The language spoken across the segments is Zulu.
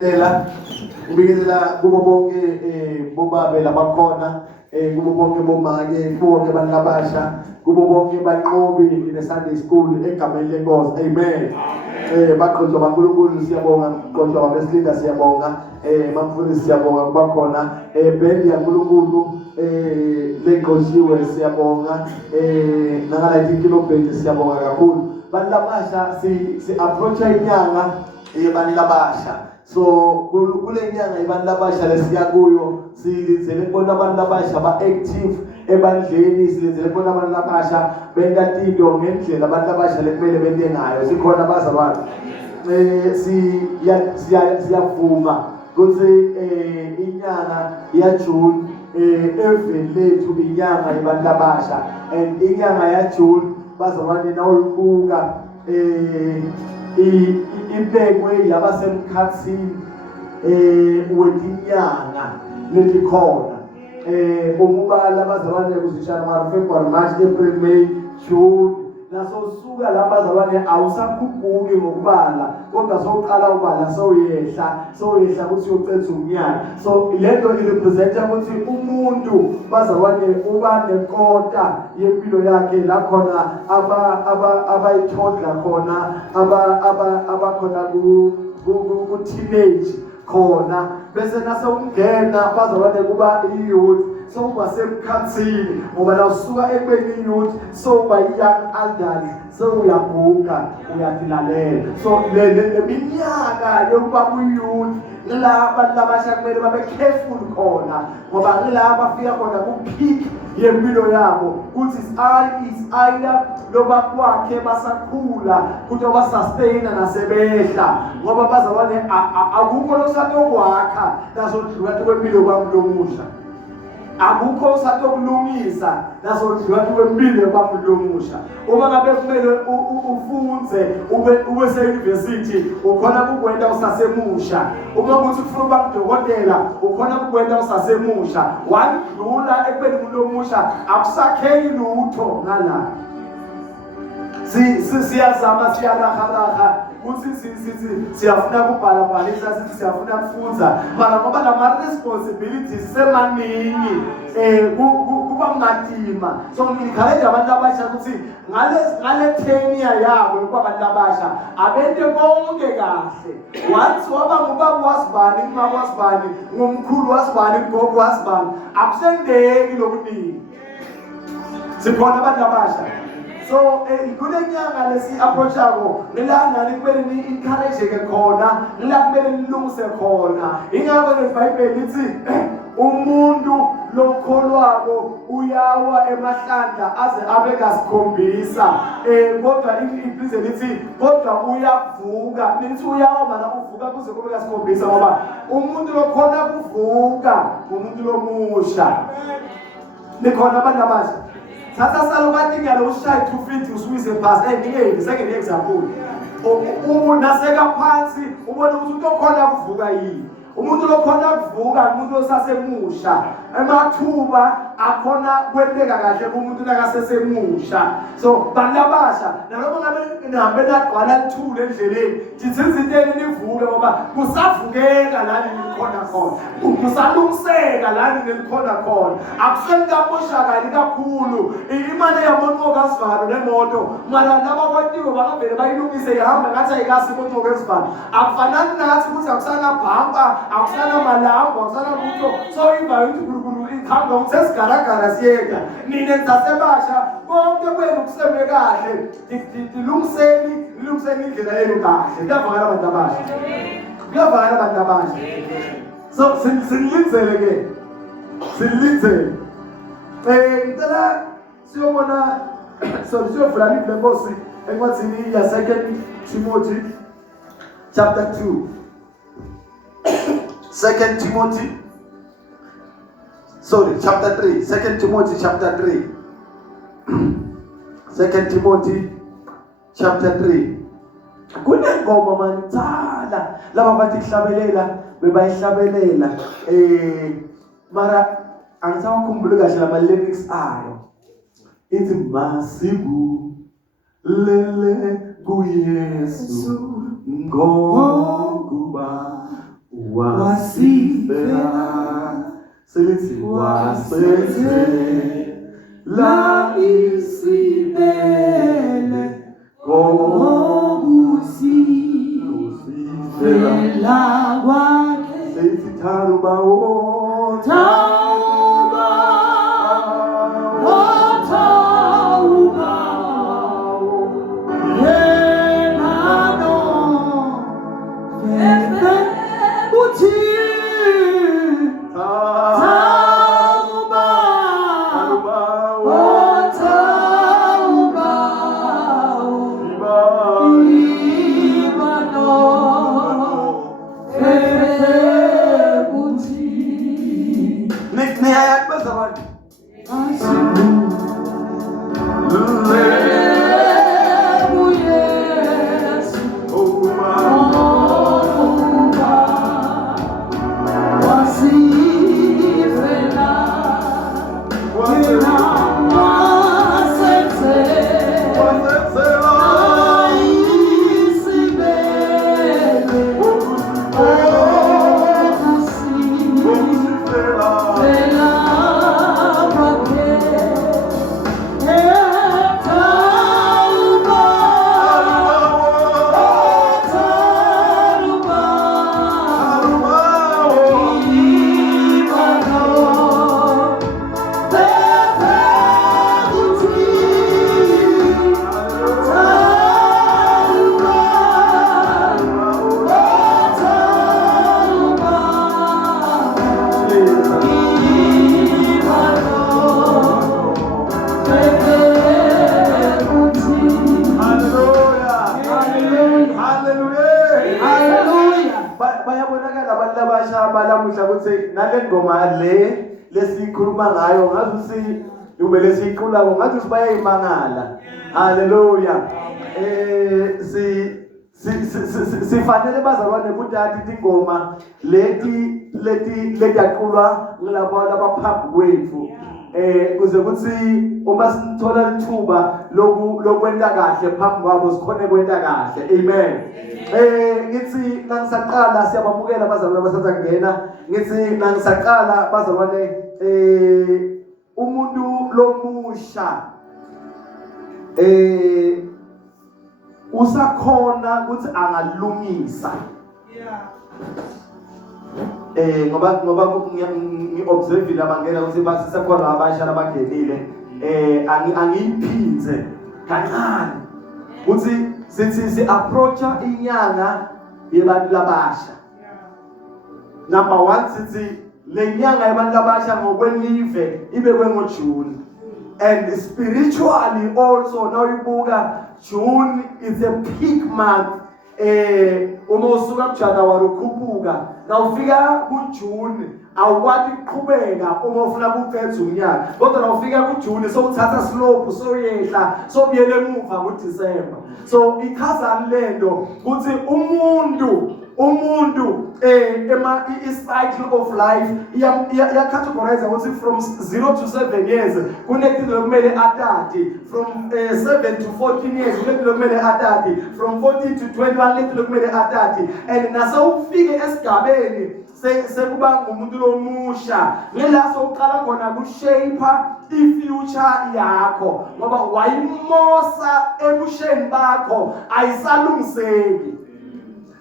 Ngibingelela kubo bonke bobabe labakhona kubo bonke bomake kubo bonke abantu abasha kubo bonke banqobi in Sunday school egameni lenkosi amen. Baqhutshwa baNkulunkulu siyabonga, qhutshwa babesilinda siyabonga, bamfundisi siyabonga kuba khona band yaNkulunkulu leqhoshiwe siyabonga, nangalayithi kilobhedi siyabonga kakhulu. Bantu labasha si approach inyanga yebantu labasha. So kule nyanga abantu labasha lesiya kuyo silizele kubona abantu labasha ba-active ebandleni, silizele kubona abantu labasha benza into ngendlela abantu labasha lekumele bente ngayo. Sikhona bazalwane, siyavuma ukuthi inyanga yaJune eveni lethu inyanga yebantu labasha, and inyanga yaJune bazalwane nawuyibuka ibekwe yabasemkhathini wetinyanga lelikhona umubala bazalwane kuzishana February, March, April, May, June. Naso suka la bazalwane awusakhuphuki ngokubala, kodwa soqala ubala soyehla ukuthi uyocetha umnyaka. So lento irepresenta ukuthi umuntu bazalwane uba nekota yempilo yakhe la khona abayithodla khona abakhona ku teenage khona, bese nasewungena bazalwane kuba i-youth. So basemkhathini ngoba la usuka ekubeni youth so ba young adult so uyabuka uyatilalela. So le minyaka yokuba ku-youth la abantu labasha kumele babe careful khona ngoba la bafika khona ku-peak yempilo yabo ukuthi is either loba kwakhe basakhula ukuthi basustain nasebehla ngoba bazalwane akukho lokusatokwakha nasodlula kwempilo kwami lomusha, akukho usatokulungisa nasodlula kwempilo kwami lomusha. Uma ngabe kumele ufunze ube se-university ukhona kukwenda usasemusha, uma kuthi ufuna ukuba udokotela ukhona kukwenda usasemusha, wadlula ekubeni kulomusha akusakheki lutho ngala. Siyazama siyaraha ukuthi siyafuna kubhalabhalisa, sithi siyafuna kufunza, mara ngoba lama-responsibilities semaningi kuba mngadima. So ngikhalela abantu abasha ukuthi ngale 10 year yabo yokuba abantu abasha abente konke kahle. Once waba ngubaba wasibani, ngumama wasibani, ngumkhulu wasibani, ugogo wasibani, akusendeki lokuningi. Sikhona abantu abasha. So kule nyanga lesi approachako nilana nikumele ni-encourage ke khona, nila kumele nilungise khona. Ingakho leBhayibheli lithi umuntu lokholwako uyawa emahlandla aze abe kasikhombisa, kodwa ibhize lithi kodwa uyavuka. Nithi uyawa mana uvuka kuze kube kasikhombisa ngoba umuntu lokhona kuvuka umuntu lomusha. Nikhona abantu abasha thatha salo bathi ngalo ushaya 250 usuwise phansi ngeke seke example naseka phansi ubona ukuthi umuntu okhona kuvuka yini. Umuntu lokhona kuvuka umuntu osasemusha, emathuba akhona kwenteka kahle kumuntu nakasesemusha. So banabasha naloba ngabe nihambe nagqwala lithule endleleni thithi izinteni nivuke ngoba kusavukeka la nilikhona khona, kusalungiseka la nilikhona khona, akusenikamoshakali kakhulu. Imali yamonqoka sivalo nemoto mara nabakwatiwe bakavele bayilungise ihamba ngathi ayikasi imonqoka sivalo. Akufanani nathi ukuthi akusana bhampa, akusana malambo, akusana lutho. So iva ukuthi guruguru ikhamba ngisigaragara siyeka nine zasebasha konke kwenu kuseme kahle, dilungiseni indlela yenu kahle. Kuyavakala abantu abasha, kuyavakala abantu abasha. So sinilizele ke, sinilizele. Ngicela siyobona siyovula livule Nkosi encwadini ya 2 Timothy chapter 2. 2 Timothy chapter 3. 2 Timothy chapter 3. 2 Timothy chapter 3. Kunengoma mantsala laba bathi hlabelela bebayihlabelela mara angisawakhumbuli kahle lama lyrics ayo. Ithi masibu lele kuYesu ngokuba wasifela selithi wasenzela isibele ngokuzifela kwakhe sithi Tauba lesikhuluma ngayo ngathi ubele siqula ngathi bayayimangala haleluya sifanele bazalwane ukuthi ingoma leti yaqulwa ngilabo abaphambi kwethu kuze kuthi uma sithola ithuba lokwenta kahle phambi kwabo sikhone kwenta kahle amen ngithi nangisaqala siyabamukela abazalwane basatha ngena ngithi nangisaqala bazalwane umuntu lomusha usakhona ukuthi angalungisa ngoba ngi-observe labangena ukuthi basisekhona abasha labangenile angiyiphindze kancane ukuthi sithi approacha inyanga yebantu labasha number 1 sithi le nyanga yebantu labasha ngokwelive ibekwe ngoJune and spiritually also now ibuka June is a peak month uma usuka kuJanuary ukhuphuka nawufika kuJune awukwazi ukuqhubeka uma ufuna ukuqedza unyaka kodwa nawufika kuJune sowuthatha slope soyehla sobuyele emuva kuDecember so ichaza lento ukuthi umuntu i-cycle of life categorize ukuthi from 0 to 7 years kunetilo kumele atate from 7 to 14 years kunetilo kumele atate from 14 to 21 kunetilo kumele atate and nasawufike esigabeni sekuba ngumuntu lomusha ngelaso uqala khona kushape ifuture yakho ngoba wayimosa ebusheni bakho ayisalungiseki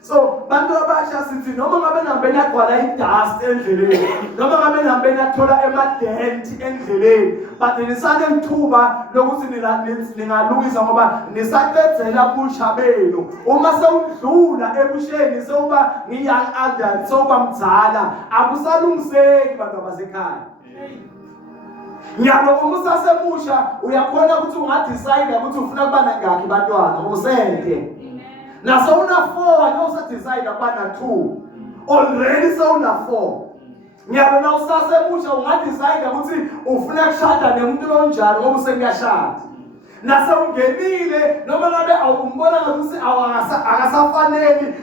so bantu abasha sithi noma ngabe nihambeni yagcwala idust endleleni noma ngabe nihambeni yathola emadent endleleni but nisane ithuba lokuthi ningalungisa ngoba nisaqedzela busha benu uma sewudlula ebusheni sewuba ngi-young adult sewuba mdzala akusalungiseki bantu abasekhaya nyalo uma usasemusha uyakhona ukuthi ungadecide ukuthi ufuna kuba nangakhi bantwana usente naso una 4 no decide kuba na 2 already so una 4 nyalo na usasemusha ungadecide ukuthi ufuna kushada nemuntu lonjalo ngoba usengiyashada nase ungenile noma ngabe awumbona ukuthi akasafanele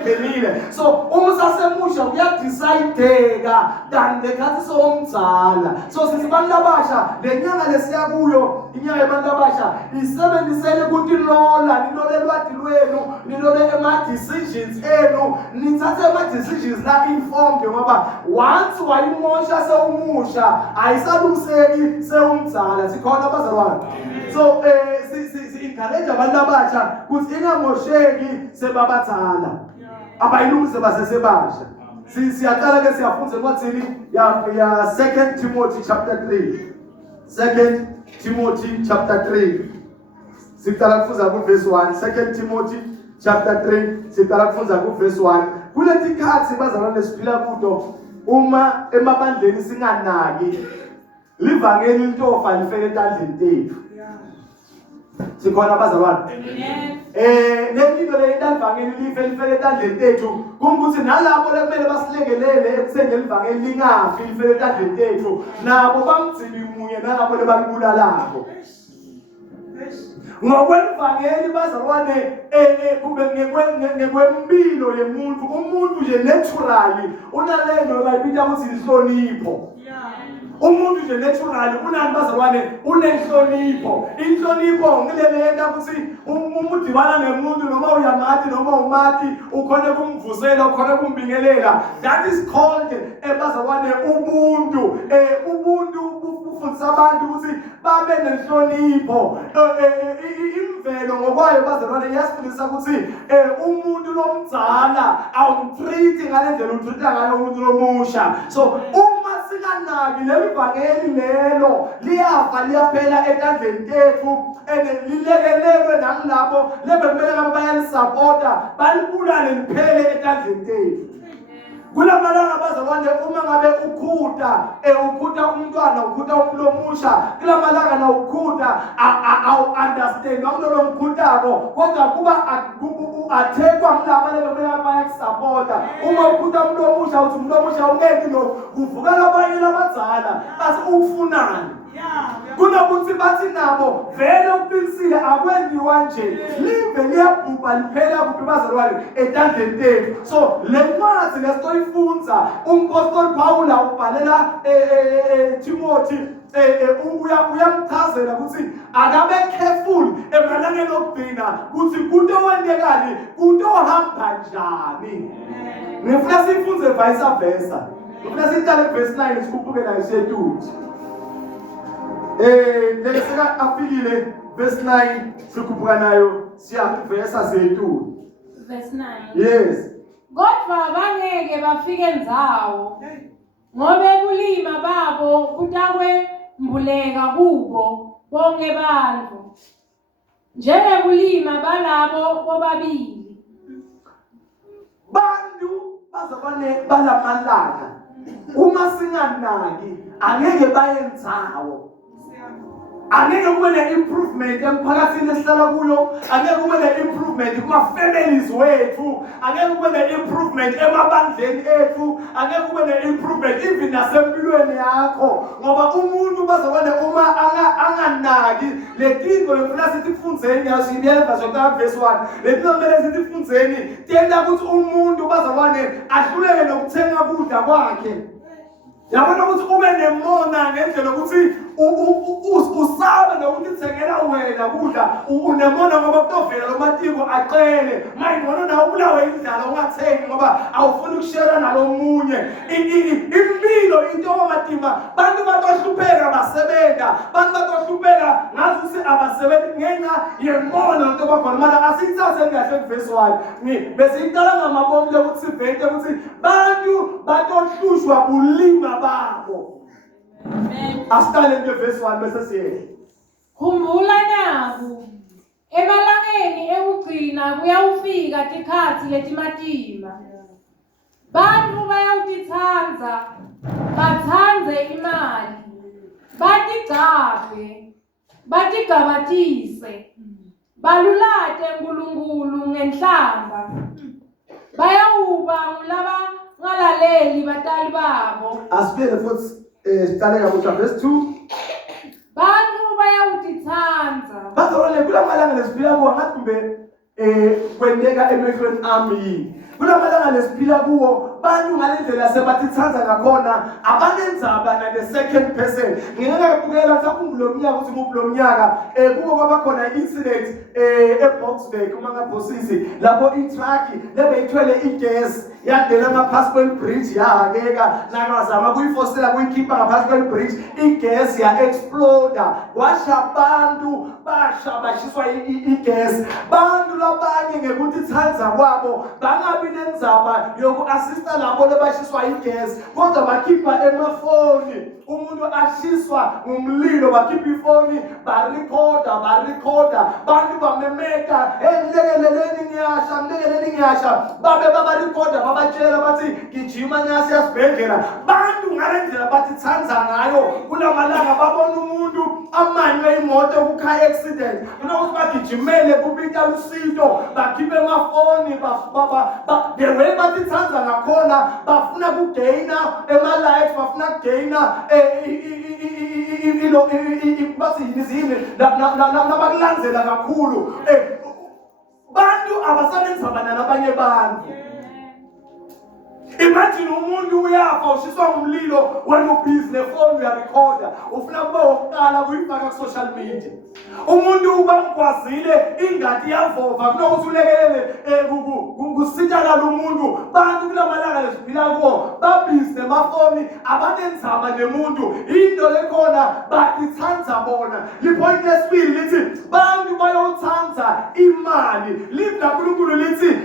ngenile so uma usasemusha uyadecideka than lekhathi somdzala so sisibantu abasha lenyanga lesiya kuyo inyanga yabantu abasha isebenzisele ukuthi nilole lwadi lwenu, nilole ema-decisions enu, nithathe ama-decisions la informed ngoba once wayimosha sewumusha ayisalungiseki sewumdzala. Sikhona abazalwane. So si-encourage abantu abasha ukuthi ingamosheki sebabadala, abayilungise basesebasha. Siyaqala ke siyafunza encwadini ya 2 Timothy chapter 3. 2 Timothy chapter 3. Siqala kufunza ku verse 1. 2 Timothy chapter 3 siqala kufunza ku verse 1. Kulethi khathi bazalwane siphila kudo uma emabandleni singanaki livangeli intofa lifeke etandleni tethu. Sikhona abazalwane. Nento le indalivangeli lifeke etandleni tethu kungukuthi nalabo lekumele basilekelele ekutheni lelivangeli lingafi lifeke etandleni tethu nabo bamgcini munye nalabo lebalibulalayo. Ngokwevangeli bazalwane kube ngekwempilo yemuntu, umuntu nje naturally unalento bayibita ukuthi inhlonipho. Umuntu nje naturally unani bazalwane unenhlonipho. Inhlonipho ngilelenda ukuthi umudibana nemuntu noma uyamathi noma umathi ukhona kumvusela ukhona kumbingelela. That is called bazalwane ubuntu. Ubuntu bufundisa abantu ukuthi babe nenhlonipho. Imvelo ngokwayo bazalwane iyasifundisa ukuthi umuntu lomdzala awumtreat ngalendlela utreata ngayo umuntu lomusha. So singanaki lelivangeli lelo liyafa liyaphela etandleni tethu lilekelelwe nalabo lebekumele ngabe bayalisapota balibulale liphele etandleni tethu. Kulamalanga bazalwane uma ngabe ukhuta umntwana ukhuta umuntu omusha, kulamalanga na ukhuta understand akulolo mkhutako kodwa kuba athekwa mlaba lebekumele bayakusapota. Uma ukhuta umuntu omusha uthi umuntu omusha ungeki lo kuvukela abanye labadzala basi ukufunani. Kunokuthi bathi nabo vele ukuqinisile akwenziwa nje live liyabhubha liphela kuphi bazalwane etandleni tethu. So le ncwadi lesitoyifunza umpostoli Pawula ubhalela Timothy uyamchazela ukuthi akabe careful emalangeni okugcina ukuthi kunto wendekani kunto hamba njani. Ngifuna sifunze vice versa. Ngifuna siqale verse 9 sikhuphuke nayo sethuthi. Lesika afikile verse 9 sikhuphuka nayo siyavesa zethu. Verse 9. Yes. Kodwa bangeke bafike nzawo ngoba ebulima babo kutakwe mbuleka kubo bonke bantu njengebulima balabo bobabili. Bantu bazabane balamalanga uma singanaki angeke bayenzawo. Angeke kube ne-improvement emphakathini esihlala kuyo, angeke kube ne-improvement kuma-families wethu, angeke kube ne-improvement emabandleni ethu, angeke kube ne-improvement even nasempilweni yakho. Ngoba umuntu bazalwane uma anganaki le tinto lefuna sithi kufundzeni yasibiyeva zokutaka verse 1 le tinto kumele sithi kufundzeni tiyenta ukuthi umuntu bazalwane ahluleke nokuthenga kudla kwakhe. Yabona ukuthi ube nemona ngendlela ukuthi usabe nokuthi thengela wena kudla unemona ngoba kutovela lo matiko aqele mayingcono na ubulawe indlala ungathengi ngoba awufuni ukushare nalomunye. Impilo into omatima bantu batohlupheka basebenza, bantu batohlupheka ngathi ukuthi abasebenzi ngenxa yemona into bakhona mara asithathe kahle verse 1 bese iqala ngamabomu lokuthi sivete ukuthi bantu batohlushwa bulima babo. Asitale nje verse 1 bese siye. Khumbula naku emalangeni ekugcina kuyawufika tikhathi letimatima. Bantu bayawutitsanza batsanze imali batigcabe batigabatise balulate uNkulunkulu ngenhlamba bayawuba ngulaba ngalaleli batali babo. Asibele futhi siqale kabusha verse 2. Bantu bayawutitsanza bazalwane kulamalanga lesiphila kuwo ngathi kumbe kwendeka emehlweni ami. kulamalanga lesiphila kuwo bantu ngalendlela sebathithanza ngakhona abanenzaba na the second person. Ngingekabukela mhlawumbe kulomnyaka ukuthi ngubulomnyaka kuwo kwaba khona incident eBoxburg uma ngabhosisi lapho itruck lebe ithwele igas yadela ngaphansi kwebridge yahakeka nakazama kuyifosela kuyikhipha ngaphansi kwebridge igas ya explode washa abantu basha bashiswa igas. Bantu labanye ngekuthi thanza kwabo bangabi nenzaba yoku-assista labo lebashiswa igas kodwa bakhipha emafoni. Umuntu ashiswa ngumlilo bakhipha ifoni barikhoda bantu bamemeka lekeleleni ngiyasha babe babarikhoda babatshela bathi gijima nyasi yasibhedlela. Bantu ngalendlela bathi thanza ngayo kulamalanga babona umuntu amanywe imoto kukha accident kunokuthi bagijimele kubika lusito bakhiphe emafoni the way bathi thanza ngakhona bafuna kugaina ema-likes bafuna kugaina nabakulandzela kakhulu. Bantu abasanenzaba nalabanye bantu. Imagine umuntu uyafa ushiswa ngumlilo wena ubhizi nefoni uyarekhoda ufuna kuba wokuqala kuyifaka ku-social media. Umuntu uba mgwazile ingadi yavova kunokuthi ulekelele kusithalala umuntu. Bantu kulamalanga lesiphila kuwo babhizi nemafoni abanenzaba nemuntu. Into lekhona batithanza bona. Lipoint lesibili lithi bantu bayothanza imali. Live laNkulunkulu lithi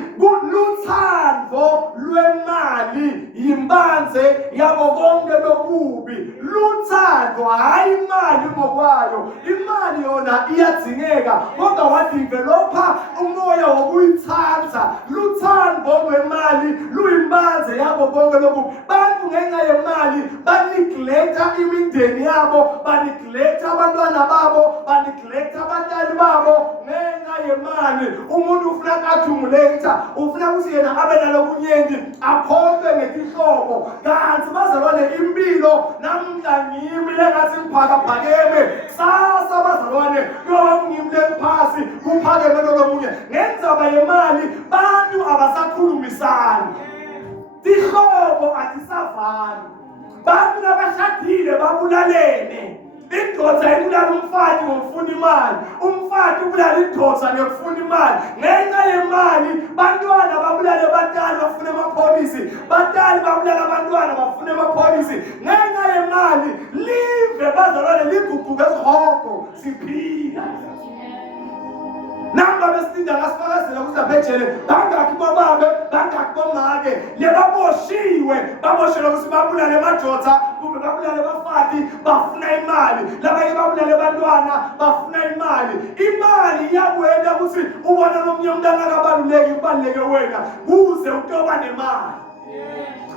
luthando lwemali yimbanze yabo konke lobubi. Luthando hayi imali ngokwayo. Imali yona iyadzingeka kodwa wadevelopha umoya wokuyithatha. Luthando lwemali luyimbanze yabo konke lobubi. Bantu ngenxa yemali baneglect imindeni yabo, baneglect abantwana babo, baneglect abatali babo ngenxa yemali. Umuntu ufuna accumulator, ufuna ukuthi yena abe nalokunyenti akhohlwe ngetihlobo. Kanti bazalwane impilo namhla ngimi lengathi ngiphakaphakeme kusasa bazalwane kuyoba ngimi lengiphasi kuphakeme lomunye. Ngendzaba yemali bantu abasakhulumisani, tihlobo atisavani. Bantu labashadile babulalene. Indoda ibulala umfati ngokufuna imali, umfati ubulala indoda ngokufuna imali. Ngenxa yemali bantwana babulala batali bafuna amapolisi, batali babulala abantwana bafuna amapolisi. Ngenxa yemali live bazalwane liguguka esihogo siphila. Namba besidinga ngasifakazela ukuthi aphejele bangakhi bobabe bangakhi bomake lebaboshiwe baboshelwe ukuthi babulale madoda kumbe babulale bafati bafuna imali. Labanye babulale abantwana bafuna imali. Imali iyakwenda ukuthi ubona nomunye umuntu akabaluleke wena kuze utoba nemali.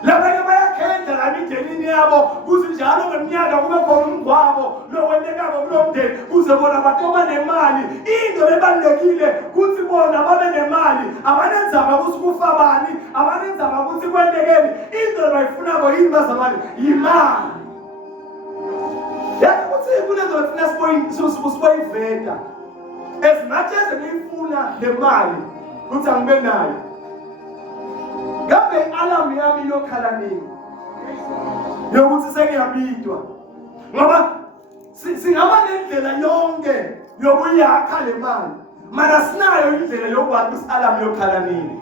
Labanye bayakhenda la mindenini yabo kuze njalo ngeminyaka kube khona umgwabo lowendekako kulo mndeni kuze bona batoba nemali. Into lebalulekile kuthi bona babe nemali. Abanenzaba ukuthi kufa bani, abanenzaba ukuthi kwendekeni. Into abayifunako yini bazalwane? Yimali. Yathi ukuthi kunezo thina siboyiveta as much as ngiyifuna le mali ukuthi angibe nayo. Ngabe alarm yami yokhala nini yokuthi sengiyabidwa ngoba singaba nendlela yonke yokuyakha le mali mara sinayo indlela yokwazi alarm yokhala nini.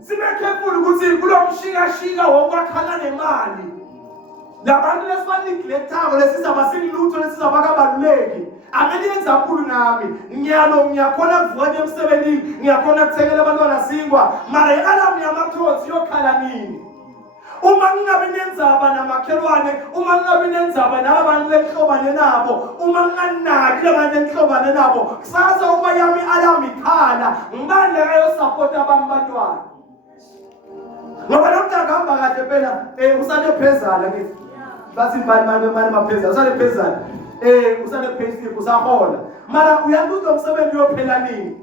Sibe careful ukuthi kulomshikashika wokwakhala nemali. Labantu lesibaneglect-ako lesizaba silutho lesizaba kabaluleki. Angeniyenza kakhulu nami. Ngiyakhona kuvuka emsebenzini, ngiyakhona kuthekela abantwana singwa, mara i-alarm yamakhosi yokhala nini? Uma ngingabe nenzaba namakhelwane, uma ngingabe nenzaba nabantu lenhlobane nabo, uma nginganaki labantu lenhlobane nabo, kusasa uma yami i-alarm ikhala, ngibani ayosapota abantwana? Ngoba lokhu akuhamba kahle phela usale phezala ngithi. Bathi manje maphezala usale phezala. Usale phezulu usahola. Mara uyakuthi umsebenzi uyophela nini?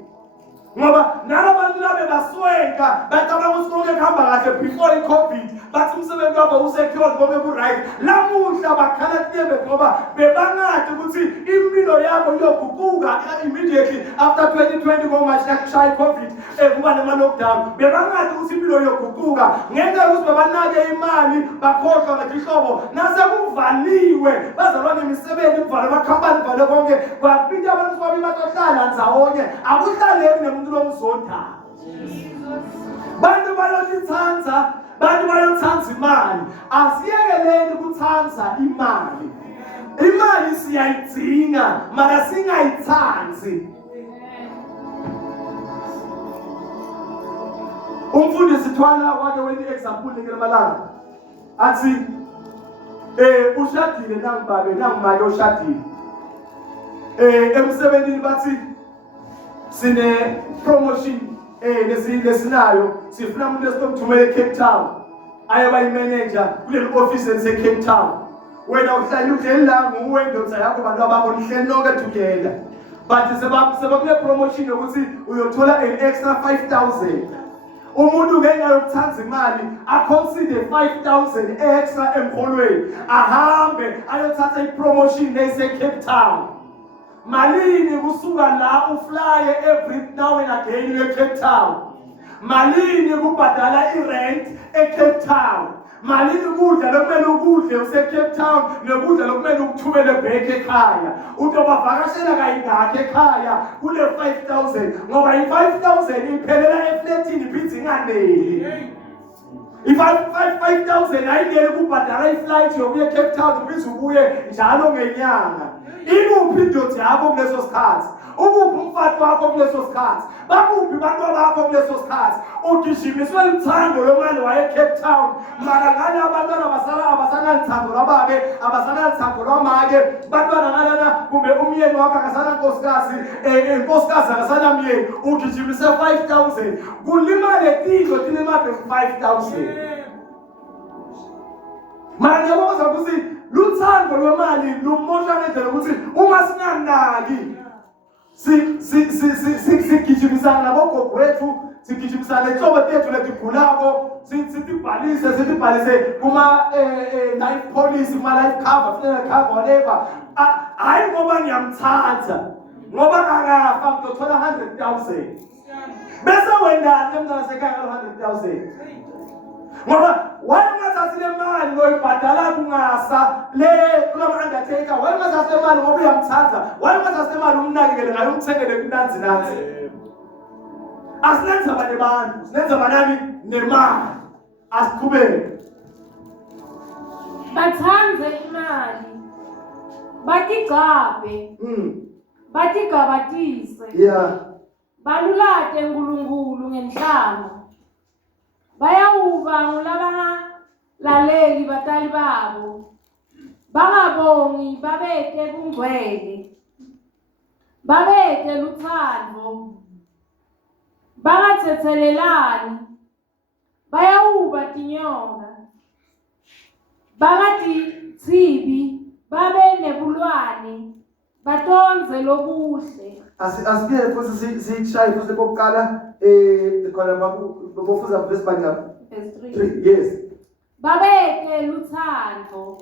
Ngoba nalabantu labe baswenka bacabanga ukuthi konke babehamba kahle before i-COVID bathi umsebenzi wabo usecured bonke ku-right lamuhla bakhala kunyembe ngoba bebangade ukuthi impilo yabo iyoguquka immediately after 2020 ngoMarch nakushaya i-COVID kuba nema-lockdown bebangade ukuthi impilo iyoguquka ngenxa yokuthi bebanake imali bakhohlwa ngetihlobo nasekuvaliwe bazalwane imisebenzi kuvalwe amakhampani kuvalwe konke kwaphinda abantu babi batohlala ndzawonye akuhlaleki nemuntu lomzondalo bantu bayotithanza bantu bayothanza imali asiyekeleni ukuthanza imali imali siyayidinga mara singayithanzi umfundi sithwala wake wenye example ngelamalanga athi ushadile nangibabe nangimake ushadile emsebenzini bathi sine promotion lesinayo sifuna umuntu esinomthumela eCape Town ayoba imanager kuleli office ese Cape Town wena uhlala udleli la nguwendoda yakho abantu abakho lihleli lonke together but sebakule promotion yokuthi uyothola an extra 5,000 umuntu ngengayokuthanza imali aconsider 5,000 extra emholweni ahambe ayothatha ipromotion lese Cape Town malini kusuka la uflye every now and again eCape Town malini kubhadala irent eCape Town malini ukudla lokumele ukudle useCape Town nokudla lokumele ukuthumele back ekhaya utobavakashela kayingakho ekhaya kule 5,000 ngoba i-5,000 iphelela efletini ibhithi inganeli i-5,000 ayingeli kubhadala iflight yokuya eCape Town ubhithi ubuye njalo ngenyanga ikuphi indoda yakho kuleso sikhathi ukuphi umfati wakho kuleso sikhathi bakuphi abantu bakho kuleso sikhathi ugishimiswe lithando lomali waye Cape Town mara ngale abantwana abasanalithando lwababe abasanalithando lwamake bantwana ngalana kumbe umyeni wakho akasana nkosikazi inkosikazi akasana myeni ugishimise 5,000 kulimale tindlo tinemade 5,000 mara ngiyaboza ukuthi luthando lwemali lumosha ngendlela ukuthi uma singanaki sigijimisana nabogogo wethu sigijimisana nenhlobo tethu letigulako sitibhalise kuma-life policy kuma-life cover funeral cover whatever hayi ngoba ngiyamthatha ngoba kangafa ngizothola 100,000 bese wendani emntwana sekhaya ngalo 100,000 ngoba wayengathathile imali loyibhadala kungasa le kulama-undertaker wayengathathile imali ngoba uyamthatha wayengathathile imali umnakekele ngayo umthengele kunanzi nanzi asinenza abanye bantu sinenza abanani nemali asiqhubeke bathanze imali batigcabe batigabatise balulate uNkulunkulu ngenhlamba bayawuva ngulabangalaleli batali babo bangabongi babeke bungcwele babeke luthando bangathethelelani bayawuva tinyonga bangatithibi babe nebulwane batonze lokuhle asibiyele futhi siyishaye futhi kokuqala khona bofuza verse banga 3 yes babeke luthando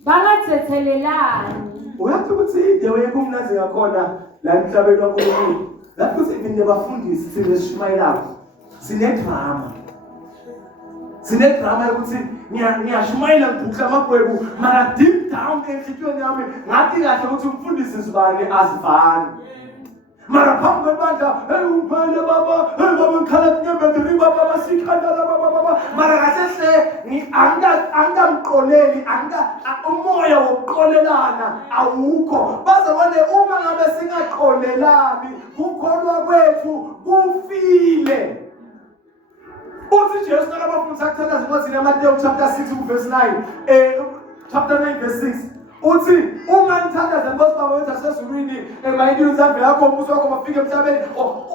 bangathethelelani uyathi ukuthi idewe yekumnazi ngakhona la emhlabeni waNkulunkulu lapho sivinde bafundisi sineshumayelapho sinedrama yokuthi ngiyashumayela ngibhukla amagwebu mara deep down enhlitiyweni yami ngathi kahle ukuthi umfundisi zibani azivani mara phambi kwebandla ungiphele baba baba ngikhala kunyembedri baba sikhandala baba mara kahle angamqoleli umoya wokuqolelana awukho bazabone uma ngabe singaqolelani kukholwa kwethu kufile uthi Jesu nakabafundi sakuthatha zincwadi yaMateyu chapter 6 verse 9 chapter 9 verse 6 uthi uma nithandaza Nkosi Baba wethu asezulwini emayindini izandla yakho umbuso wakho bafike emhlabeni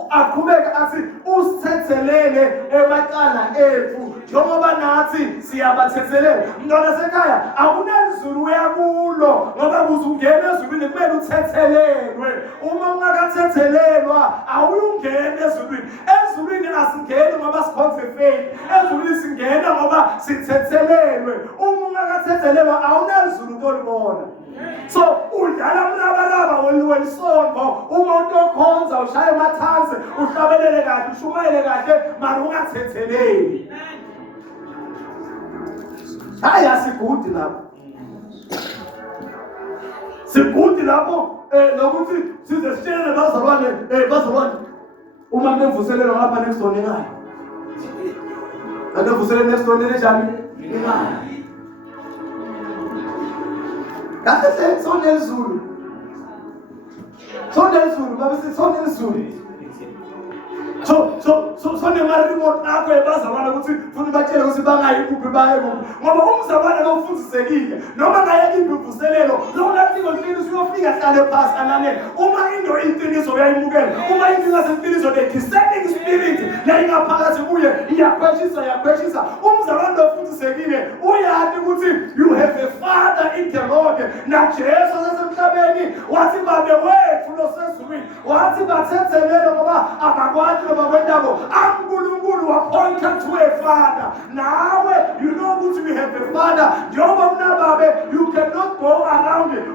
aqhubeka athi usithethelele emacala ethu njengoba nathi siyabathethelela mntwana sekhaya akunalizulu uyakulo ngoba uzungena ezulwini kumele uthethelelwe uma ungakathethelelwa awuyungena ezulwini asingeni ngoba sikhonze faith. Ezulwini singena ngoba sithethelelwe. Uma ungakathethelelwa awunezulu utolibona. So udlala mrabaraba welisonto umuntu okhonza ushaya emathansi uhlabelele kahle ushumayele kahle mara ungathetheleli. Hayi asigudi lapho. Sigudi lapho nokuthi size sitshele bazalwane bazalwane uma kunemvuselelo ngapha nekusona ekhaya. Ake vuselelo nekusona enjani? Ekhaya. Kahle sonelizulu. Sonelizulu babese sonelizulu. So nemarimo akho ebazalwana ukuthi ufuna batshele ukuthi bangayi kuphi baye kuphi ngoba umzalwane lofundisekile noma ngayeke imvuselelo lokulatiko liqiniso uyofika hlale phansi ananele uma into iqiniso uyayimukela uma into ngaseqiniso the descending spirit la ingaphakathi kuye iyakhweshisa umzalwane lofundisekile uyathi ukuthi you have a father in the Lord na Jesu sasemhlabeni wathi babe wethu losezulwini wathi bathethelele ngoba abakwathi bakwendabo uNkulunkulu appointed to a father. Now you know what we have a father. You cannot go around it.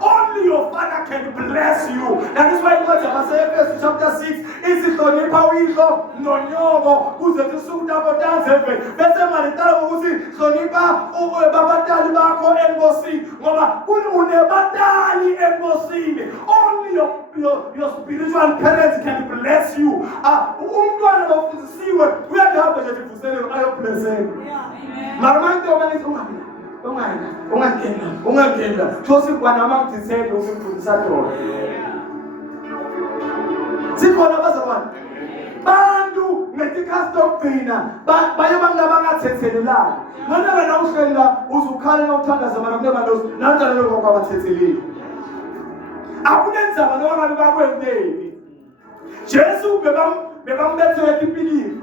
Only your father can bless you. That is why God says chapter 6 is it only power no nyogo kuze tusuda bodanze bese malitala ukuthi hlonipha babatali bakho embosi ngoba unebatali embosini. Only your spiritual parents can bless you. Umntwana lofundisiwe uyahamba nje ivuselelo ayoblesseka. Maramante ungangena thosi kwana mangithele ukufundisa tona. Sikhona bazalwane bantu ngetikhasi dokugcina bayabanga bangathethelelana. Ngane wena uhlenda uzukhala nokuthandaza mara kuneba nanjalo lokho kwabathethelile. Akunenzaba noma ngabe bakwendeni. Jesu bebambethele ipilili.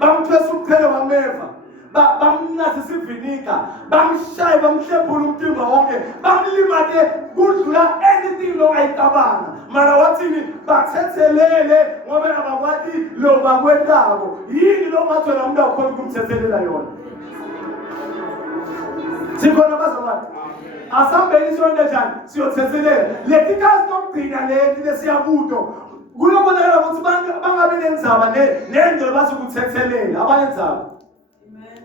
Bamthwesa ukuphela wameva. Bamnathi sivinika. Bamshaya bamhlephula umtimba wonke. Bamlimate kudlula anything lokayicabanga. Mara wathini bathethelele ngoba abakwathi lo bakwendabo. Yini lo mathwela umuntu akhona ukumthethelela yona. Sikhona bazalwane. Asambeni sonke njani siyothethelela lethi kasi lokugcina lethi lesiyabuto kulobonakala ukuthi bangabe nenzaba nendlela bathi ukuthethelela abanenzaba. Amen.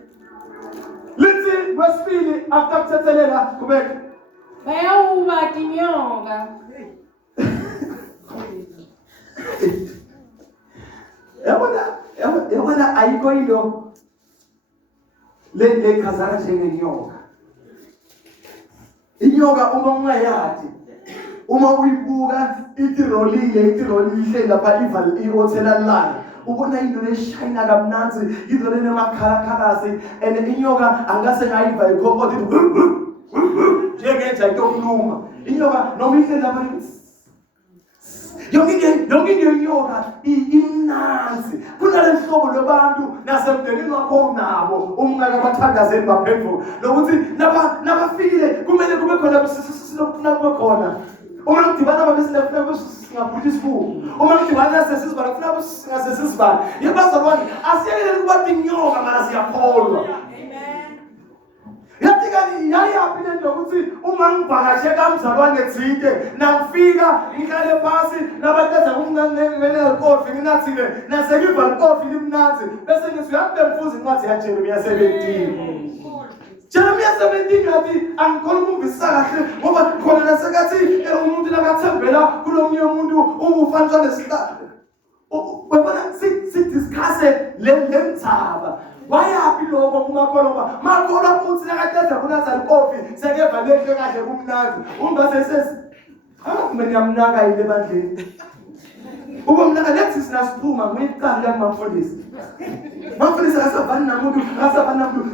Lithi kwesibili after kuthethelela kubeka bayawuba kinyonga. Yabona ayikho into le khazana njengenyoka. Inyoka uma ungayathi uma uyibuka itirolile lapha ihothela lana ubona into leshayina kamnanzi into lenemakhalakhalasi and inyoka angase ngayiva ikhomodi njengenja yokuluma inyoka noma ihle lapha yonke inyoka imnanzi kunale hlobo lwabantu nasemndenini wakho nabo umngaka bathandazeli baphendula nokuthi nabafikile kumele kube khona sinokufuna kube khona uma ngidibana babesinefuna singaphutha isifuba uma ngidibana sesizibala kufuna singasesizibala yebazalwane asiyekele kuba inyoka mara siyakholwa. Yathi yayapi lento ukuthi uma ngivakashe kamzalwane thike nangifika ngihlale phansi nabathatha umnganele kofi nginathile nasekiva kofi limnathi bese ngithi uyabe mfuzi incwadi ya Jeremiya 17. Jeremiya 17 yathi angikhona ukumvisa kahle ngoba khona nasekathi umuntu nakathembela kulomunye umuntu ufanele nesihla. Webona sidiscusse lendzaba. Wayapi lokho kumakholwa makholwa futhi nakathatha kunazali kofi sekeva lehle kahle kumnandi umbase sesi mina yamnaka yile bandleni uba mnaka lethi sinasiphuma ngiyicala kumafundisi mafundisi asavani namuntu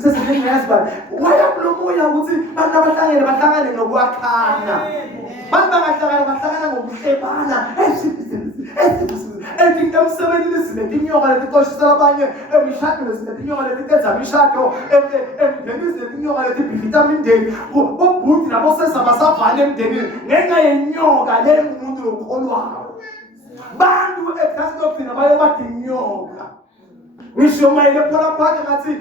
sesengayazi bani wayapi lomoya ukuthi bantu abahlangene nokwakhana bantu bangahlangana ngokuhlebana ethi emsebenzini sinetinyoka letixoshisa abanye emishadweni sinetinyoka letitenza imishado emdenini sinetinyoka letibhidita imindeni ubhuti nabo sesabasavana emdenini ngenxa yenyoka le umuntu lokholwayo bantu ekhathi lokugcina baye bathi inyoka. Ngisho mayele phela phakathi ngathi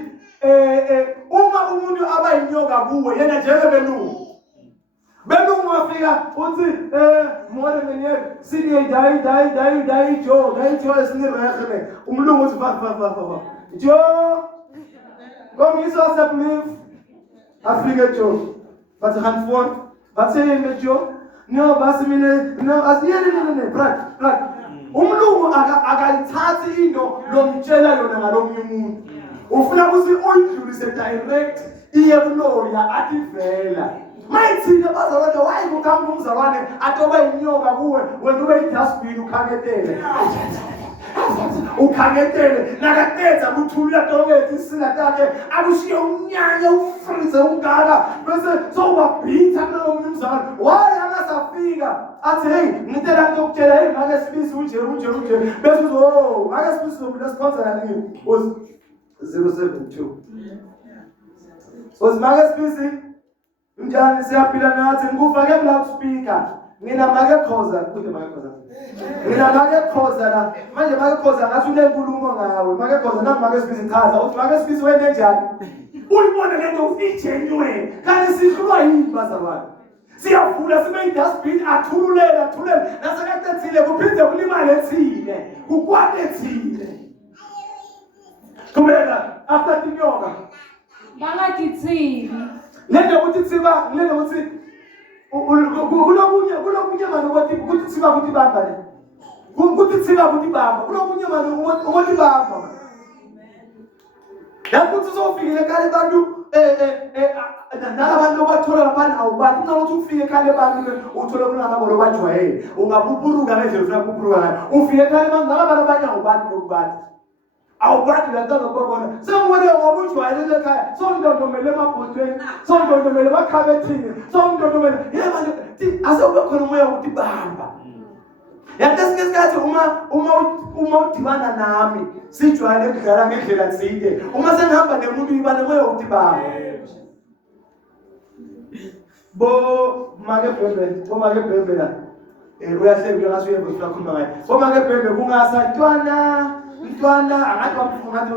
uma umuntu aba inyoka kuwe yena njeke belungu wafika uthi more menye sini dai jo esinirekhele umlungu uthi va jo komisa sebelief afike jo bathi handphone bathi jo no basi mina no asiyele brat umlungu akayithathi into lomtshela yona ngalomnye umuntu ufuna ukuthi uyidlulise direct iye kuloya athi vela mayithina bazalwane wayi kukhamba umzalwane atoba inyoka kuwe wena ube idustbin ukhangetele nakatenza kuthula tokethi isina takhe akushiye umnyanya ufrize ungaka bese sowubabhitha kulowo mzalwane wayi angasafika athi hey ngitela nto ukutshela hey make sibisi unje bese uzo make sibisi sokusponsora nini was 072 was make sibisi njani siyaphila nathi ngikufake loudspeaker mina make khoza kude make khoza mina make khoza la manje make khoza ngathi unenkulumo ngawe make khoza nami make sibisi chaza uthi make sibisi wena njani uyibona lento ufigenuine kanti sihlulwa yini bazalwane siyavula sibe idustbin athululela nasekatethile kuphinde kulimale ethile kukwate ethile kumela after tinyoka bangagitsini lento ukuthi tsiba lento ukuthi kulobunye manje ukuthi tsiba ukuthi bambane ukuthi tsiba ukuthi bamba kulobunye manje ukuthi bamba yakuthi uzofika ekhaya abantu nalabantu bathola lapha awubathi xa uthi ufike ekhaya abantu uthola kunamabolo bajwayele ungapupuruka ngendlela ufuna ukupupuruka ngayo ufike ekhaya abantu nalabantu abanye awubathi nokubathi awubathi lantana ukubona sengibone ngobujwayele ekhaya sondondomele emabhotweni sondondomele emakhabethini sondondomele yebanje asewube khona umoya ukuthi bamba yanto esikhathi uma udibana nami sijwayele ukudlala ngendlela thile uma sengihamba nemuntu ibane moya ukuthi bamba bo make bhembe la uyahleka ngasuye ngikukhuluma ngaye bo make bhembe kungasa ntwana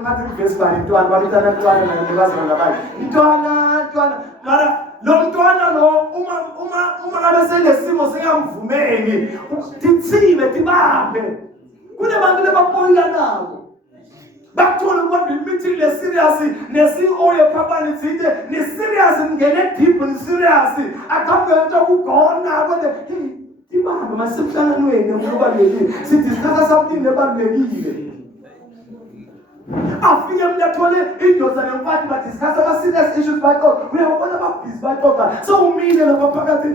ngathi uvesibani ntwana babitana ntwana nabazana ngabanye ntwana mara lo mntwana lo uma ngabe selesimo singamvumeli titsime tibambe kunebantu lebapoyila nabo bakuthola ukubamba imeeting le-serious ne-CEO yecompany thide ne-serious ngene deep ne-serious akuhambelento ukugona kodwa tibambe masemhlanganweni umuntu obalulekile sidiscussa something ebalulekile afike mntu athole indoda nemfathi badiscussa ama-serious issues baxoxa uyababona ababhizi baxoxa sowumile lapha phakathi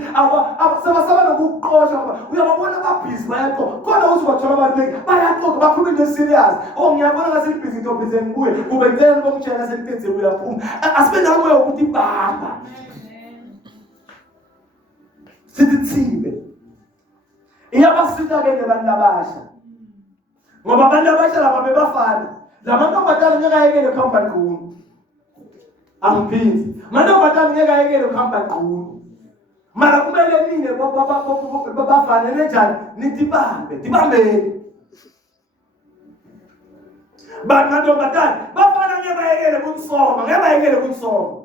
sebasaba nokuqosha uyababona ababhizi bayaxoxa khona uzibathola abaluleki bayaxoxa bakhuluma into serious ngiyabona ngaselibhizi into bhizi ngibuye kube ngicela bomtshela selitenzile uyaphuma asibe namoya wokuthi bamba sidithile iyabasita-ke nebantu abasha ngoba abantu abasha laba bebafana lamantombazane ngeke ayekele ukuhamba ngqunu angiphinzi amantombazane ngeke ayekele ukuhamba ngqunu mara kumele nine bafanele njani dibambeni bantombazane bafana ngeke bayekele kunsoma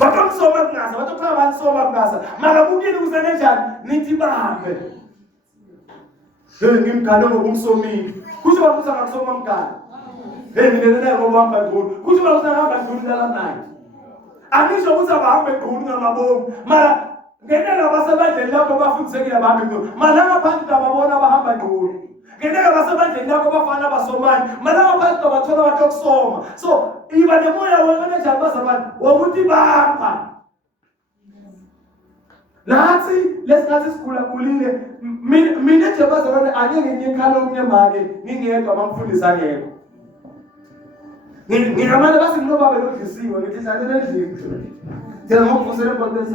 batomsoma kungasa batokhala bansoma kungasa mara kukini kuzene njani nidibambe ngimgane ngokumsomile kusho bakusa ngakusoma mgane mina ngokuhamba ngqunu kusho bakusa ngahamba ngqunu lala naye angisho ukuthi abahambe ngqunu ngamabomu mara ngenela basebandleni lapho bafundisekile abahambe ngqunu mara ngaphandle ababona abahamba ngqunu ngenela basebandleni lapho bafana abasomani mara ngaphandle bathola abantu okusoma so iba nemoya wena njani bazalwane wokuthi bamba nathi lesingathi sikhulakhulile mina nje bazalwane angeke ngikhala omunye make ngingedwa bamfundisa ngekho ngingamane basi nginoba belodlisiwe ngithi sale endlini thina ngokuvusela ebhodeni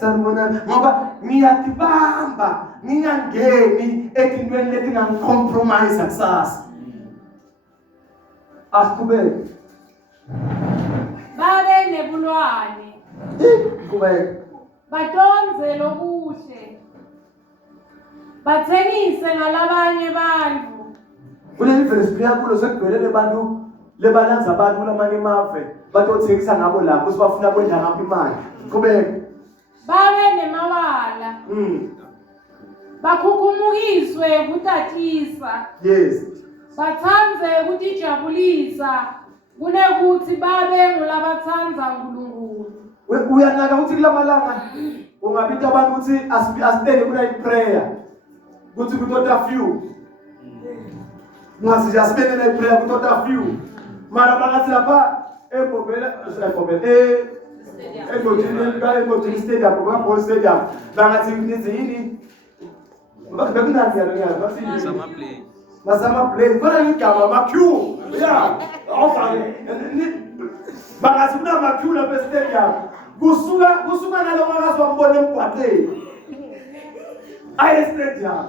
sanibona ngoba ngiyatibamba ngingangeni etintweni leti ngangicompromise kusasa asiqhubeke babe nebulwane qhubeka badonze lokuhle bathengise ngalabanye bantfu. Kuleli verse kuyakulo sekugcwele bantu lebalanza abantu kulamanye amave batothengisa ngabo lapho sibafuna kwenda ngaphi imali. Qhubeka. Babe nemawala. Bakhukhumukiswe kutatisa. Yes. Bathandze kutijabulisa kunekuthi babe ngulabatsandza uNkulunkulu. Uyanaka ukuthi kulamalanga ungabita abantu ukuthi asitende kuna prayer. Kuthi kutota few. Mwasija asitende na prayer kutota few. Mara bangathi lapha eBobela Egotini Stadium, Ball Stadium. Bangathi ngithi yini? Bakunani yalo basi. Masama play. Kona ngigama makhu. Yeah. Awufake. Bangathi kuna makhu lapha stadium. Kusuka nalo ngakazwambona emgwaqeni. Ayi stadium.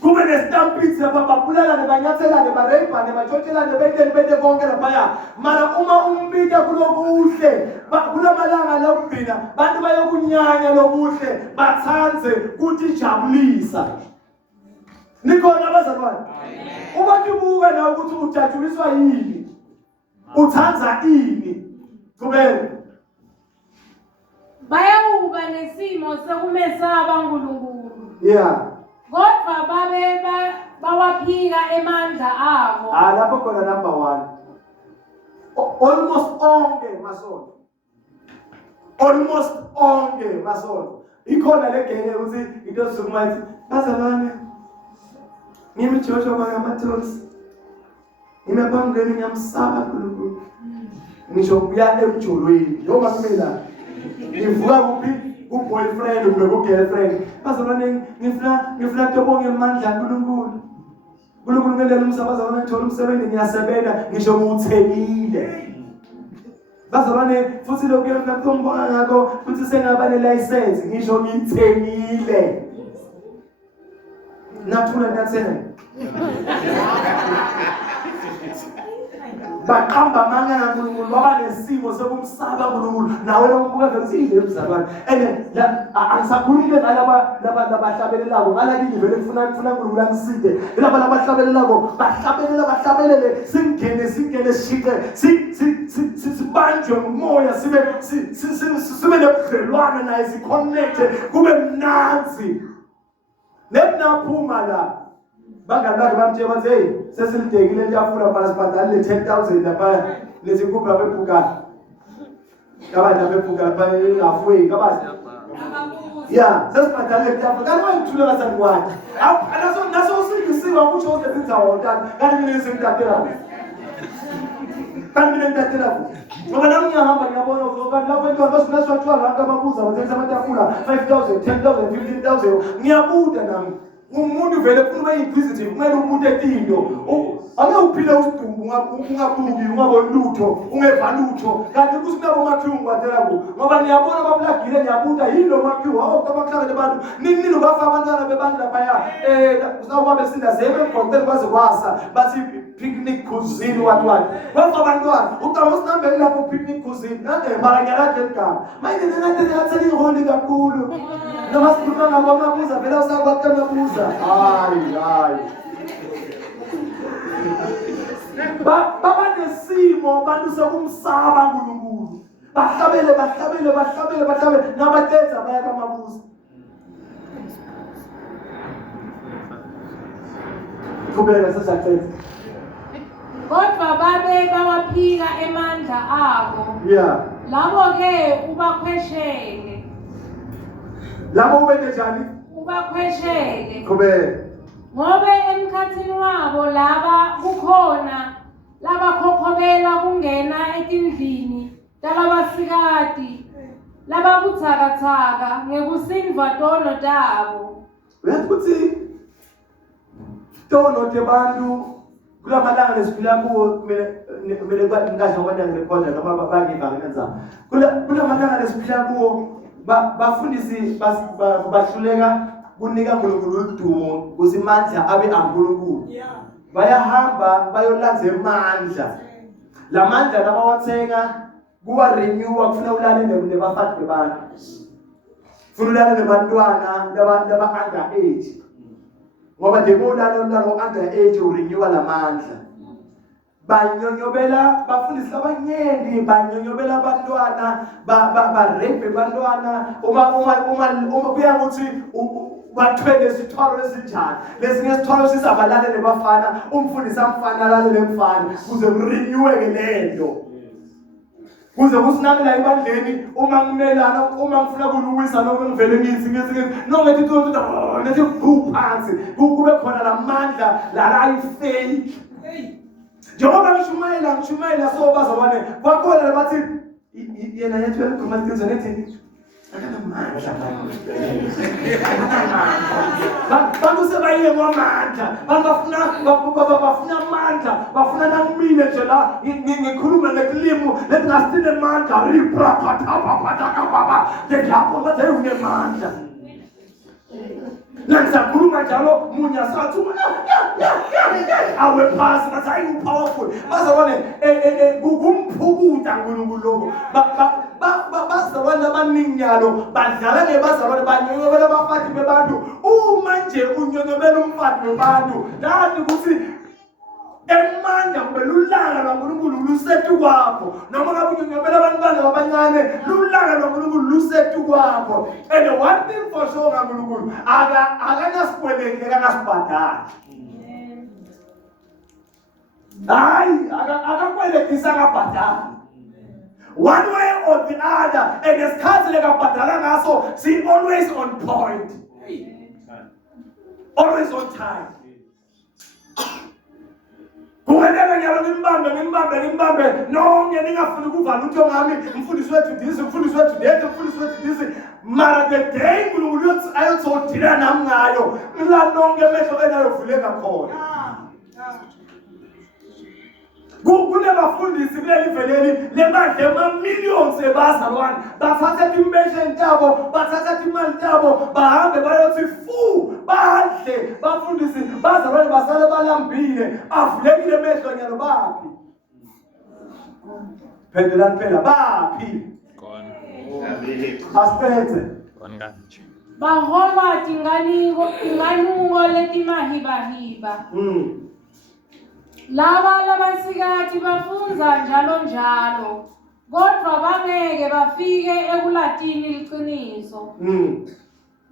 Kube nestampede lapha babulala nebanyathela nebarepa nebachotshela nebende konke lapha. Mara uma umbita kulokuhle kulamalanga lokubhina bantu bayokunyanya lokuhle bathanze kuthi jabulisa. Nikhona abazalwane? Uma kubuka na ukuthi ujajuliswa yini? Uthanza ini? Qhubeka. Bayawuba nesimo sekumesaba uNkulunkulu. Yeah. Kodwa babe bawaphika emandla abo. Lapho khona number 1. Almost onke masonto. Almost onke masonto. Ikhona legenge ukuthi into sokumathi bazalwane. Ngimi Joshua bakaMathos. Ngimebangeni ngiyamsaba uNkulunkulu. Ngisho kuya emjolweni. Noma kumela. Ngivuka kuphi? Ku-boyfriend kumbe ku-girlfriend. Bazalwane ngifuna tobonge amandla uNkulunkulu. uNkulunkulu ngendlela umsabazalwane ngithola umsebenzi ngiyasebenza ngisho ngithekile. Bazalwane futhi lokho ngifuna ukumbonga ngakho futhi sengaba nelicense ngisho ngithekile. Nathula nathena. Baqamba manga uNkulunkulu baba nesimo sokumsaba uNkulunkulu nawe lokubuka vele umzalwane la angisakhulile ngalaba hlabelela ngalakini vele kufuna uNkulunkulu angiside laba labahlabelelako bahlabelele singene sishike sibanjwe umoya sibe nebudlelwane naye siconnecte kube mnanzi nebunaphuma la bangani bakhe bamtshela bathi hey sesilidekile ntiyafuna phana sibhadalile 10,000 lapha lezinkuphu lapha eBhukani abantu lapha eBhukani lapha halfway kabazi yeah sesibhadalile ntiyafuna kanti wayithula kasani kwathi naso usingisiwa ukuthi wonke indawo ntana kanti mina ngizimtatela kanti mina ngitatela ngoba nami ngiyahamba ngiyabona uzokanti lapho entwana basinaswathwa la ngamabuza bathengisa amatafula 5,000 10,000 15,000 ngiyabuda nami umuntu vele ufuna inquisitive kumele umuntu etinto ake uphile usidumbu ungabuki ungaboni lutho ungeva lutho kanti kusinabo makhiwo ngwadela ku ngoba niyabona bablagile niyabuda yilo makhiwo abakuhlangene abantu nini bafa abantwana bebantu lapha uzawuba besinda zeme emgwaqeni kwaze kwasa bathi picnic cuisine what bafa abantwana ucaba usinambele lapho picnic cuisine mara ngiyakade ligama mayini ngingathi ngathela iholi kakhulu noma sikhuluma ngabo amabuza vele usakwathi amabuza hayi baba nesimo bantu sokumsaba uNkulunkulu bahlabele nabatetha baya kamabuza kubeka sesaqedza kodwa babe bawaphika emandla abo. Yeah. Labo ke ubakhwesheke. Labo ubende njani? Ubakhwesheke. Kubeka. Ngobe emkhathini wabo laba kukhona labakhokhobela kungena etindlini talabasikati lababuthakathaka ngekusindva tono tabo. Uyathi kuthi tono tebantu kulamalanga lesiphila kuwo kumele kwathi ngikasho kwanda ngirekhoda noma bakiva ngenza kulamalanga lesiphila kuwo bafundisi bahluleka kunika uNkulunkulu udumo kusimandla abe aNkulunkulu bayahamba bayolandza emandla lamandla labawathenga kuwa renew kufuna ulale nebafati bebantu funa ulale nebantwana laba under age ngoba ndebona umntwana under age urenewa lamandla banyonyobela bafundisa abanyeni banyonyobela abantwana ba-rape abantwana uma kuya ukuthi bathwele isithwalo esinjani lesinye isithwalo sizabalalele bafana umfundisi amfana alalele mfana kuze kurenewe-ke lento kuze kusinakela ebandleni uma ngimelana uma ngifuna kuluwisa noma ngivele ngithi nongethi nethi phansi kube khona lamandla la ayi-fake njengoba ngishumayela so bazabane bakhona bathi yena yethu ekhuluma iqiniso nethi akanamandla bantu sebayiye ngomandla bafuna amandla bafuna namine nje la ngikhuluma ngeklimo letingasine amandla riprapatapapataka ngiyapho ngathi unemandla Nangisakhuluma njalo munye asathi awe phasi ngathi hayi upowerful bazabone kumphukuta uNkulunkulu bazalwane abaninginyalo badlala ngebazalwane banyonyobela abafathi bebantu uma nje unyonyobela umfathi webantu nathi ukuthi emandla kube lulanga lwaNkulunkulu lusethu kwakho noma ngabe unyonyobela abantwana abancane lulanga lwaNkulunkulu lusethu kwakho and one thing for sure kaNkulunkulu akanasikweleke akanasibhadala hayi akakwelekisa akabhadala one way or the other and esikhathi lekabhadala ngaso si always on point always on time Kuwenele nyalo ngimbambe nonke ningafuni ukuvala utho ngami umfundisi wethu this umfundisi wethu that umfundisi wethu this mara the day uNkulunkulu uthi ayothina nami ngayo la nonke emehlo enayovuleka khona kule bafundisi kuleli veleli lemandla ama-millions ebazalwane bathatha impatient yabo bathatha imali yabo bahambe bayothi fu badle bafundisi bazalwane basale balambile avulekile emehlo nyalo baphi phendulani phela baphi asiphethe bahoba tinganuko letimahibahiba laba labasikati bafunza njalo kodwa bangeke bafike ekulatini iqiniso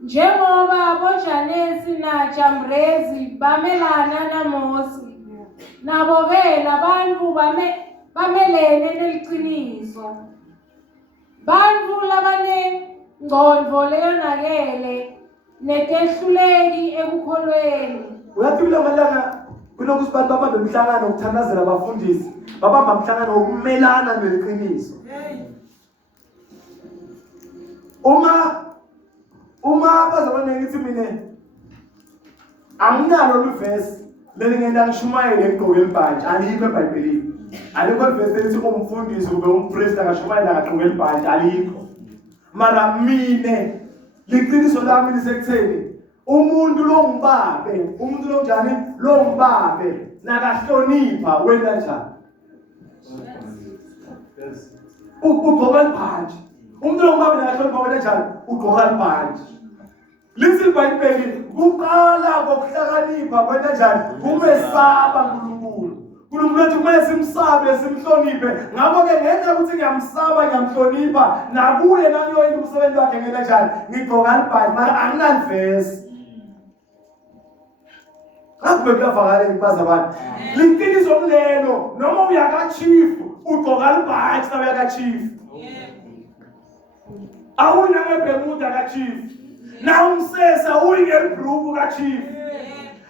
njengoba boJanesi naJambrezi bamelana naMosi nabo-ke labantu bamelene neliqiniso bantu labanengqondo leyonakele netehluleki ekukholweni uyathi kula malanga kunokuthi abantu babambe umhlangano ukuthandazela abafundisi babamba umhlangano wokumelana neliqiniso uma bazabona ngithi mina anginalo livesi leli ngenda ngishumayele ngigqoke ibhantshi alikho eBhayibhelini alikho livesi elithi umfundisi kube umpriest akashumayela akagqoke ibhantshi alikho mara mine liqiniso lami lisekutheni umuntu lo njani lo mbabe nakahlonipha wena njani ugqoka ibhantshi umuntu lo mbabe nakahlonipha wena njani ugqoka ibhantshi lithi iBhayibheli kuqala kokuhlakanipha wena njani umesaba uNkulunkulu uNkulunkulu wethu kumele simsabe simhloniphe ngakho-ke ngenxa ukuthi ngiyamsaba ngiyamhlonipha nakuye nangiyoyini umsebenzi wakhe ngena njani ngigqoka ibhantshi mara anginalivesi akube kuyavakala bazalwane liqiniso kulelo noma uyakachief ugqoka ibhantshi na uyakachief awuna ngeBermuda kachief na umsesa uyingebhruku kachief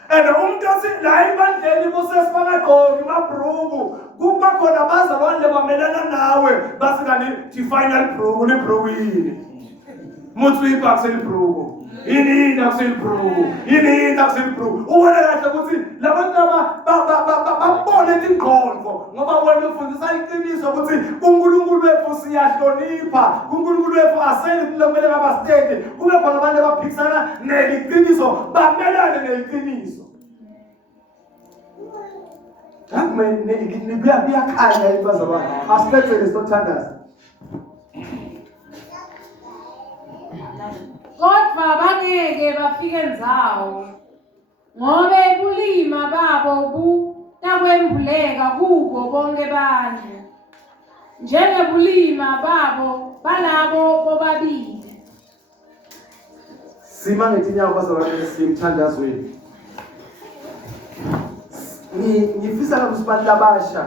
and umuntu othi la ibandleni bosesifakagqoki mabhruku kuba khona bazalwane bamelana nawe basikani final bhruku lebhruku yini muthi uyibhakisela ibhruku yini akusibhruku yini akusibhruku ubona kahle ukuthi labantu babone ingqondo ngoba wena ufundisa iqiniso ukuthi uNkulunkulu wethu siyahlonipha uNkulunkulu wethu aseli kumele ngabastende kube khona abantu abaphikisana neliqiniso bamelane neliqiniso kuyakhanya ibazalwane asiphethe lesithandaza kodwa bangeke bafike nzawo ngobe bulima babo butakwembuleka kubo bonke bantfu njengebulima babo balabo bobabili. Sima ngetinyawo bazalwane simthandazweni. Ngifisa ukuthi bantu labasha